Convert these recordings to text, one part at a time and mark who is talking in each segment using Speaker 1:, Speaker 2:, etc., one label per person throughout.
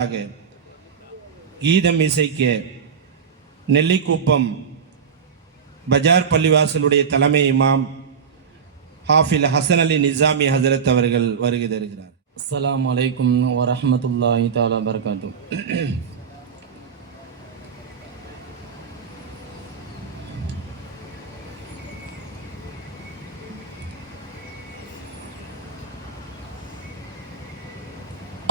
Speaker 1: ஆக கீதம் இசைக்க நெல்லிக்குப்பம் பஜார் பள்ளிவாசலுடைய தலைமை இமாம் ஹாஃபில் ஹசன் அலி நிசாமி ஹசரத் அவர்கள் வருகை தருகிறார்.
Speaker 2: அஸ்லாம் அலைக்கும் வரஹ்மத்துல்லாஹி தாலா பரகாத்து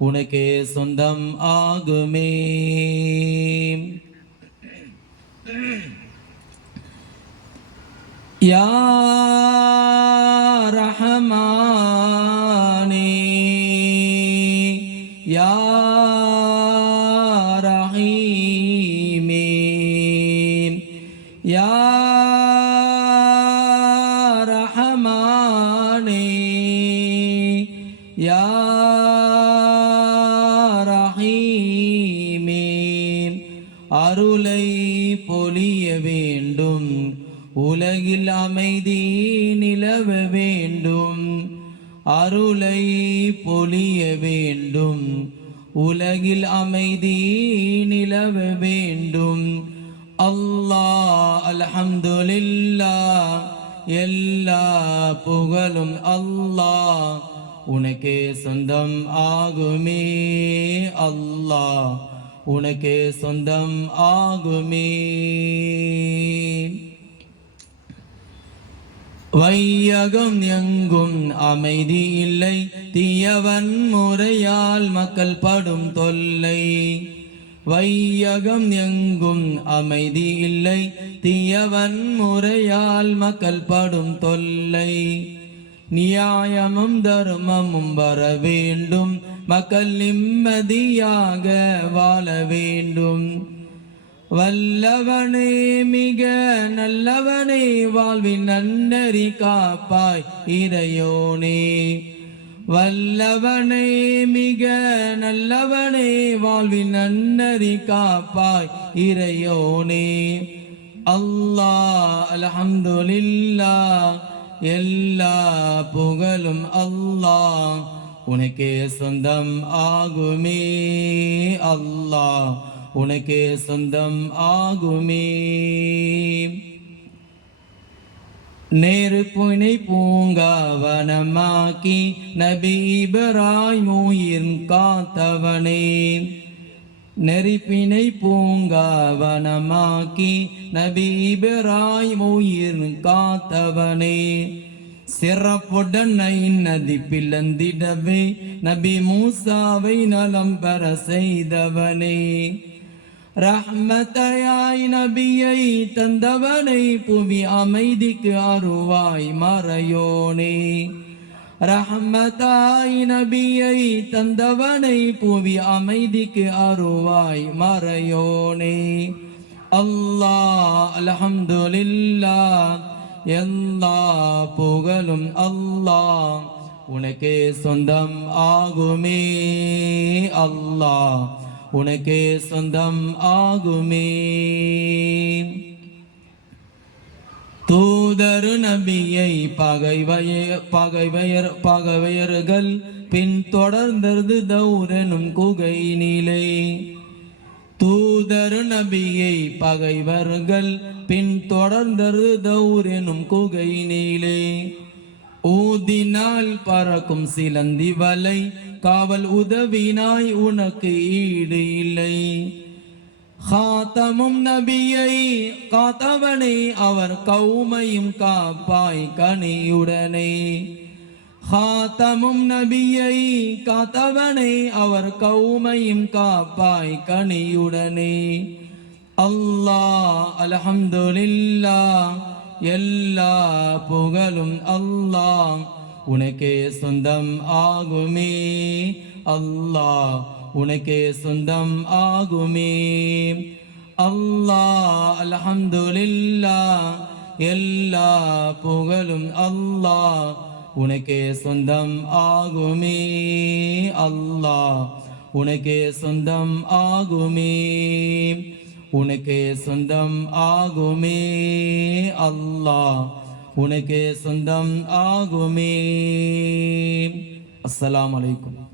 Speaker 2: உனக்கே சொந்தம் ஆகுமே. யா ரஹமானே. யா ரஹீமே. யா ரஹமானே. அருளை பொழிய வேண்டும். உலகில் அமைதி நிலவ வேண்டும். அருளை பொழிய வேண்டும். உலகில் அமைதி நிலவ வேண்டும். அல்லாஹ் அல்ஹம்துலில்லாஹ் எல்லா புகழும் அல்லாஹ் உனக்கே சொந்தம் ஆகுமே அல்லாஹ் உனக்கே சொந்தம் ஆகுமே. வையகம் எங்கும் அமைதி இல்லை. தீயவன் முறையால் மக்கள் படும் தொல்லை. வையகம் எங்கும் அமைதி இல்லை. தீயவன் முறையால் மக்கள் படும் தொல்லை. நியாயமும் தர்மமும் வர வேண்டும். மக்கள் நிம்மதியாக வாழ வேண்டும் வல்லவனே மிக நல்லவனே வாழ்வின் நன்னறி காப்பாய் இறையோனே வல்லவனே மிக நல்லவனே வாழ்வின் நன்னறி காப்பாய் இறையோனே அல்லாஹ் அல்ஹம்துலில்லாஹ் எல்லா புகழும் அல்லாஹ் உனக்கே சொந்தம் ஆகுமே அல்லாஹ் உனக்கே சொந்தம் ஆகுமே. நெருப்புனை பூங்காவனமாக்கி நபி இப்ராஹிம் உயிர் காத்தவனே. நெறிப்பினை பூங்காவனமாக்கி நபி இப்ராஹிம் உயிர் காத்தவனே. சிறப்புடன் நதி பிளந்திடவே நபி மூசாவை நலம் பெற செய்தவனே. ரஹ்மத்தையாய் நபியை தந்தவனை புவி அமைதிக்கு அருவாய் மறையோனே. ரஹ்மத்தாய் நபியை தந்தவனை புவி அமைதிக்கு அருவாய் மறையோனே. அல்லாஹ் அல்ஹம்துலில்லாஹ். எல்லா புகழும் அல்லாஹ் உனக்கே சொந்தம் ஆகுமே அல்லாஹ் உனக்கே சொந்தம் ஆகுமே தூதரு நபியை பகைவய பகைவயர் பகைவயர்கள் பின் தொடர்ந்தது தௌரனும் குகை நிலை தூதரு நபியை பகைவர்கள் பின் தொடர்ந்தரு தௌர் எனும் குகை நீளே ஊதினால் பறக்கும் சிலந்தி வலை காவல் உதவினாய் உனக்கு ஈடு இல்லை. காத்தமும் நபியை காத்தவனை அவர் கௌமையும் காப்பாய் கனியுடனே. ஹாத்தமும் நபியை காத்தவனை அவர் கௌமையும் காப்பாய் கனியுடனே அல்லாஹ் அல்ஹம்துலில்லாஹ் எல்லா புகழும் அல்லாஹ் உனக்கே சொந்தம் ஆகுமே அல்லாஹ் உனக்கே சொந்தம் ஆகுமே அல்லாஹ் அல்ஹம்துலில்லா எல்லா புகழும் அல்லாஹ் உனக்கே சொந்தம் ஆகுமே அல்லாஹ் உனக்கே சொந்தம் ஆகுமே. உனக்கே சொந்தம் ஆகுமே அல்லாஹ் உனக்கே சொந்தம் ஆகுமே. அஸ்ஸலாமு அலைக்கும்.